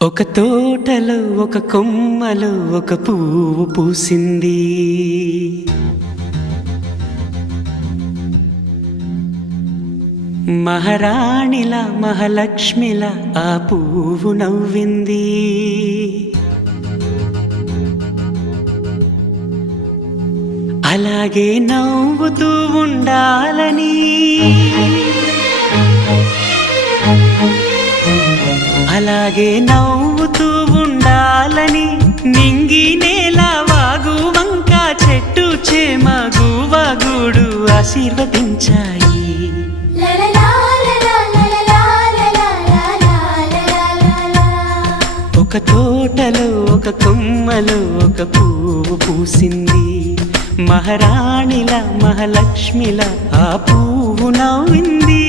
ఒక తోటలో ఒక కొమ్మలో ఒక పువ్వు పూసింది. మహారాణిలా మహాలక్ష్మిలా ఆ పువ్వు నవ్వింది. అలాగే నవ్వుతూ ఉండాలని, అలాగే నవ్వుతూ ఉండాలని నింగి నేల వాగు వంక చెట్టు చేమ గువగూడు ఆశీర్వదించాయి. ఒక తోటలో ఒక కొమ్మలో ఒక పువ్వు పూసింది. మహారాణిలా మహాలక్ష్మిలా ఆ పువ్వు నవ్వింది.